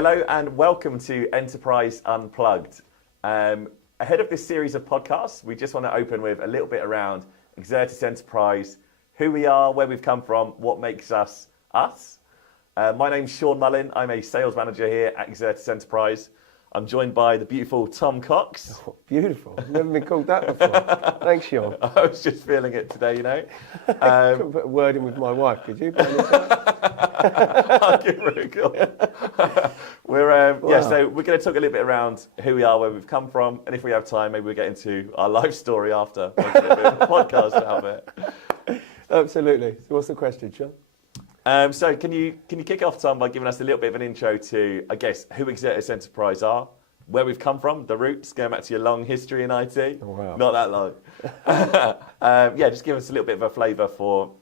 Hello and welcome to Enterprise Unplugged. Ahead of this series of podcasts, we just want to open with a little bit around Exertis Enterprise, who we are, where we've come from, what makes us us. My name's Sean Mullin. I'm a sales manager here at Exertis Enterprise. I'm joined by the beautiful Tom Cox. Oh, beautiful. I've never been called that before. Thanks, Sean. I was just feeling it today, you know. Couldn't put a word in with my wife, could you? I'll give her a call. So we're going to talk a little bit around who we are, where we've come from, and if we have time, maybe we'll get into our life story after making a bit of a podcast out of it. Absolutely. So what's the question, Sean? So can you kick off, Tom, by giving us a little bit of an intro to, I guess, who Exertis Enterprise are, where we've come from, the roots, going back to your long history in IT. Oh, wow. Not that long. Just give us a little bit of a flavour for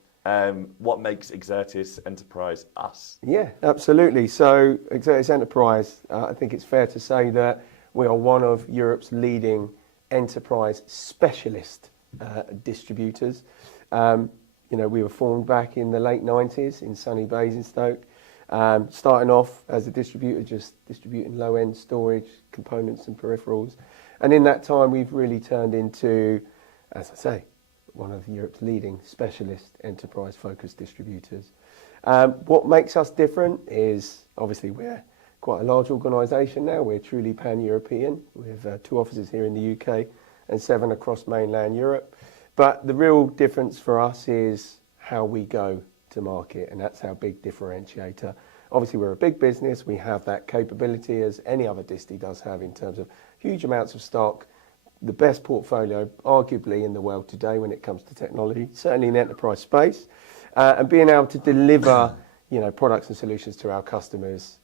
what makes Exertis Enterprise us. Yeah, absolutely. So Exertis Enterprise, I think it's fair to say that we are one of Europe's leading enterprise specialist distributors. We were formed back in the late 90s in sunny Basingstoke, starting off as a distributor, just distributing low-end storage, components and peripherals. And in that time, we've really turned into, as I say, one of Europe's leading specialist enterprise-focused distributors. What makes us different is, obviously, we're quite a large organisation now. We're truly pan-European. We have 2 offices here in the UK and 7 across mainland Europe. But the real difference for us is how we go to market, and that's our big differentiator. Obviously, we're a big business. We have that capability, as any other disty does have, in terms of huge amounts of stock, the best portfolio, arguably, in the world today when it comes to technology, certainly in the enterprise space, and being able to deliver products and solutions to our customers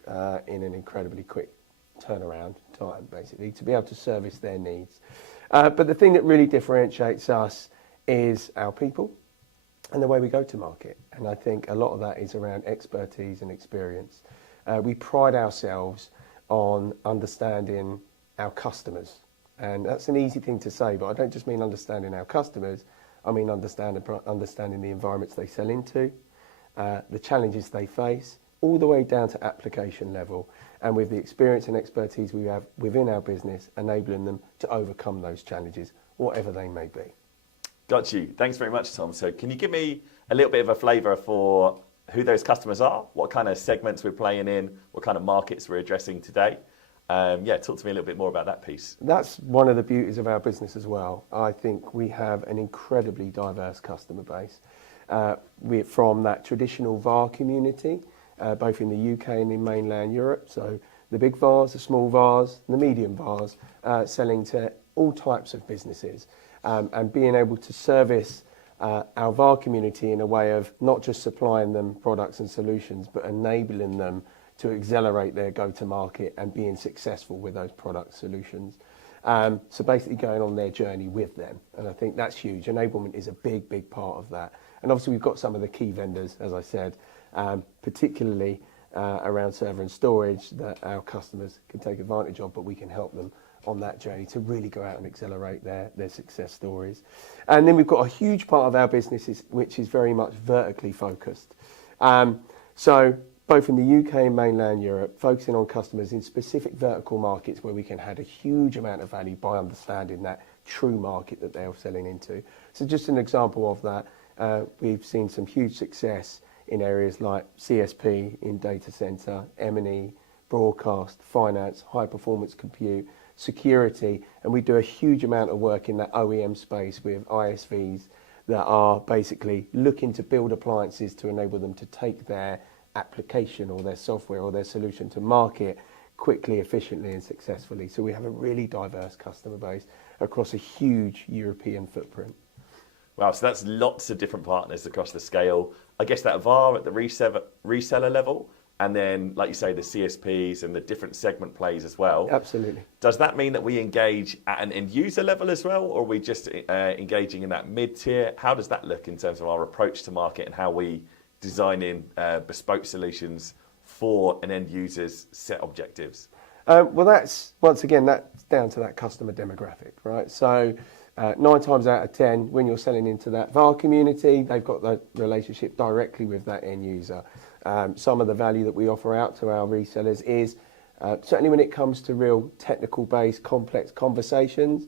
in an incredibly quick turnaround time, basically, to be able to service their needs. But the thing that really differentiates us is our people and the way we go to market. And I think a lot of that is around expertise and experience. We pride ourselves on understanding our customers. And that's an easy thing to say, but I don't just mean understanding our customers. I mean understanding the environments they sell into, the challenges they face, all the way down to application level. And with the experience and expertise we have within our business, enabling them to overcome those challenges, whatever they may be. Got you. Thanks very much, Tom. So can you give me a little bit of a flavour for who those customers are, what kind of segments we're playing in, what kind of markets we're addressing today? Talk to me a little bit more about that piece. That's one of the beauties of our business as well. I think we have an incredibly diverse customer base. We're from that traditional VAR community, both in the UK and in mainland Europe. So the big VARs, the small VARs, the medium VARs, selling to all types of businesses. And being able to service our VAR community in a way of not just supplying them products and solutions, but enabling them to accelerate their go-to-market and being successful with those product solutions. So basically going on their journey with them. And I think that's huge. Enablement is a big, big part of that. And obviously we've got some of the key vendors, as I said, particularly around server and storage that our customers can take advantage of, but we can help them on that journey to really go out and accelerate their success stories. And then we've got a huge part of our business which is very much vertically focused. So both in the UK and mainland Europe, focusing on customers in specific vertical markets where we can add a huge amount of value by understanding that true market that they're selling into. So just an example of that, we've seen some huge success in areas like CSP in data center, M&E, broadcast, finance, high performance compute, security, and we do a huge amount of work in that OEM space with ISVs that are basically looking to build appliances to enable them to take their application or their software or their solution to market quickly, efficiently and successfully. So we have a really diverse customer base across a huge European footprint. Wow, so that's lots of different partners across the scale. I guess that VAR at the reseller level, and then, like you say, the CSPs and the different segment plays as well. Absolutely. Does that mean that we engage at an end user level as well, or are we just engaging in that mid-tier? How does that look in terms of our approach to market and how we design in bespoke solutions for an end user's set objectives? Well, that's, once again, that's down to that customer demographic, right? So 9 times out of 10, when you're selling into that VAR community, they've got the relationship directly with that end user. Some of the value that we offer out to our resellers is Certainly when it comes to real technical-based, complex conversations,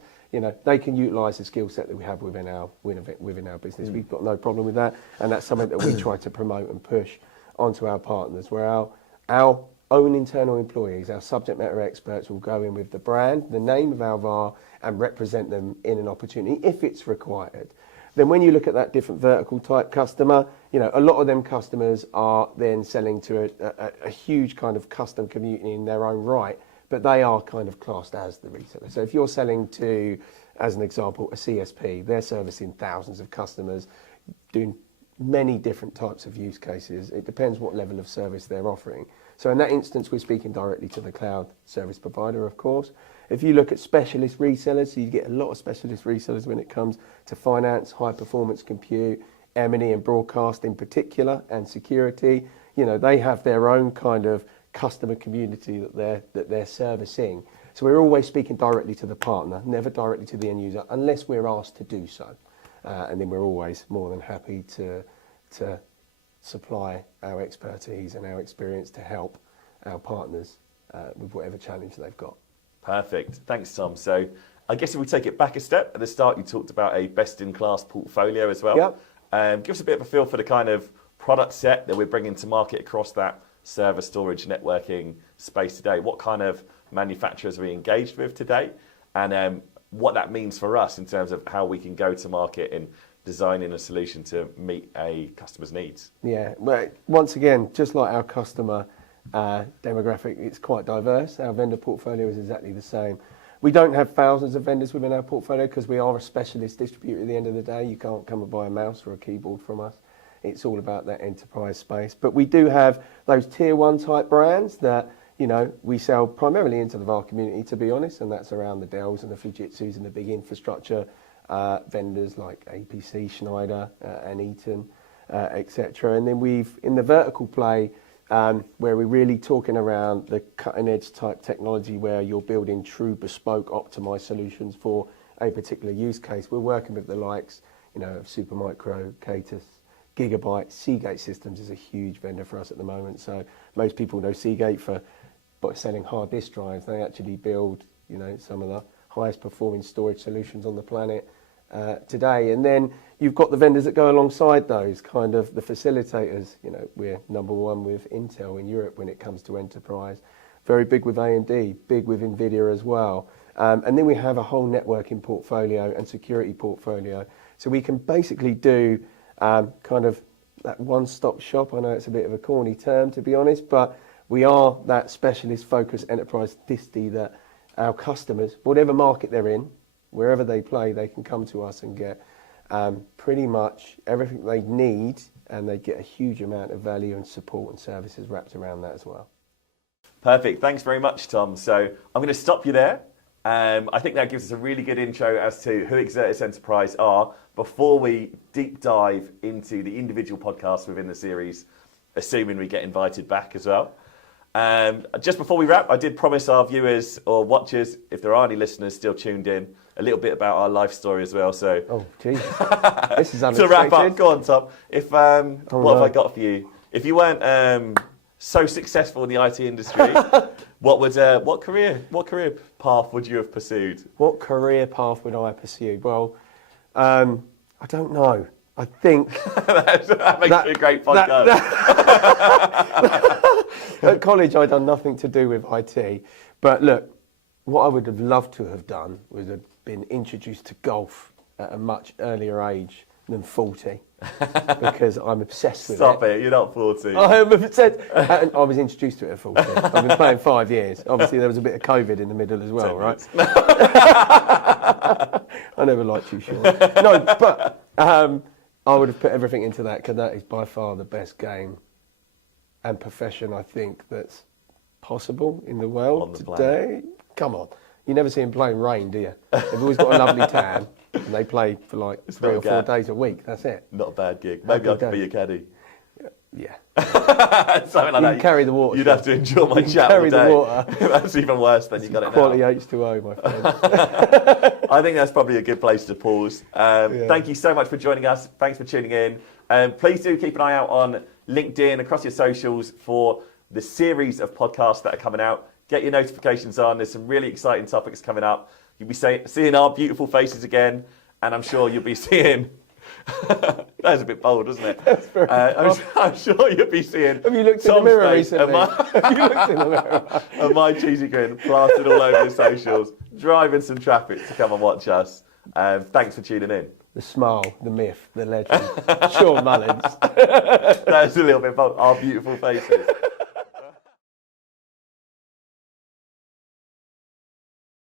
they can utilise the skill set that we have within our business. We've got no problem with that, and that's something that we try to promote and push onto our partners, where our own internal employees, our subject matter experts, will go in with the brand, the name of our VAR, and represent them in an opportunity if it's required. Then when you look at that different vertical type customer, a lot of them customers are then selling to a huge kind of custom community in their own right, but they are kind of classed as the reseller. So if you're selling to, as an example, a CSP, they're servicing thousands of customers, doing many different types of use cases. It depends what level of service they're offering. So in that instance, we're speaking directly to the cloud service provider, of course. If you look at specialist resellers, so you get a lot of specialist resellers when it comes to finance, high performance compute, M&E and broadcast in particular, and security. They have their own kind of customer community that they're servicing. So we're always speaking directly to the partner, never directly to the end user, unless we're asked to do so. And then we're always more than happy to supply our expertise and our experience to help our partners with whatever challenge they've got. Perfect. Thanks, Tom. So I guess if we take it back a step, at the start you talked about a best-in-class portfolio as well. Yep. Give us a bit of a feel for the kind of product set that we're bringing to market across that server storage networking space today. What kind of manufacturers are we engaged with today? And what that means for us in terms of how we can go to market in designing a solution to meet a customer's needs. Yeah, well, once again, just like our customer demographic, it's quite diverse. Our vendor portfolio is exactly the same. We don't have thousands of vendors within our portfolio because we are a specialist distributor at the end of the day. You can't come and buy a mouse or a keyboard from us. It's all about that enterprise space. But we do have those tier one type brands that, we sell primarily into the VAR community, to be honest, and that's around the Dells and the Fujitsus and the big infrastructure vendors like APC, Schneider and Eaton, etc. And then we've, in the vertical play, where we're really talking around the cutting edge type technology where you're building true bespoke optimized solutions for a particular use case. We're working with the likes, of Supermicro, Catus, Gigabyte. Seagate Systems is a huge vendor for us at the moment. So most people know Seagate for selling hard disk drives. They actually build, some of the highest performing storage solutions on the planet today. And then you've got the vendors that go alongside those, kind of the facilitators. We're number one with Intel in Europe when it comes to enterprise. Very big with AMD, big with Nvidia as well. And then we have a whole networking portfolio and security portfolio. So we can basically do kind of that one-stop shop. I know it's a bit of a corny term, to be honest, but we are that specialist-focused enterprise disty that our customers, whatever market they're in, wherever they play, they can come to us and get pretty much everything they need, and they get a huge amount of value and support and services wrapped around that as well. Perfect. Thanks very much, Tom. So I'm going to stop you there. I think that gives us a really good intro as to who Exertis Enterprise are before we deep dive into the individual podcasts within the series, assuming we get invited back as well. Just before we wrap, I did promise our viewers or watchers, if there are any listeners still tuned in, a little bit about our life story as well. So, oh, geez, this is unexpected. To wrap up, go on, Tom. What have I got for you? If you weren't so successful in the IT industry, what career path would you have pursued? What career path would I have pursued? Well, I don't know. I think that makes it a great podcast. At college, I'd done nothing to do with IT. But look, what I would have loved to have done was have been introduced to golf at a much earlier age than 40, because I'm obsessed with it. Stop it, you're not 40. I'm obsessed. And I was introduced to it at 40. I've been playing 5 years. Obviously, there was a bit of COVID in the middle as well, right? I never liked you, Sean. No, but I would have put everything into that, because that is by far the best game and profession I think that's possible in the world today. Planet. Come on. You never see them playing rain, do you? They've always got a lovely tan, and they play for like 3 or 4 days a week. That's it. Not a bad gig. Maybe I could be your caddy. Yeah. Something like that. You carry the water. You'd have to enjoy my chat all day. Carry the water. That's even worse than you got it now. Quality H2O, my friend. I think that's probably a good place to pause. Thank you so much for joining us. Thanks for tuning in. Please do keep an eye out on LinkedIn, across your socials, for the series of podcasts that are coming out. Get your notifications on. There's some really exciting topics coming up. You'll be seeing our beautiful faces again, and I'm sure you'll be seeing... That was a bit bold, wasn't it? That's very I'm sure you'll be seeing... Have you looked in the mirror recently? Have you looked in the mirror? And my cheesy grin plastered all over the socials, driving some traffic to come and watch us. Thanks for tuning in. The smile, the myth, the legend. Sean Mullins. That was a little bit bold. Our beautiful faces.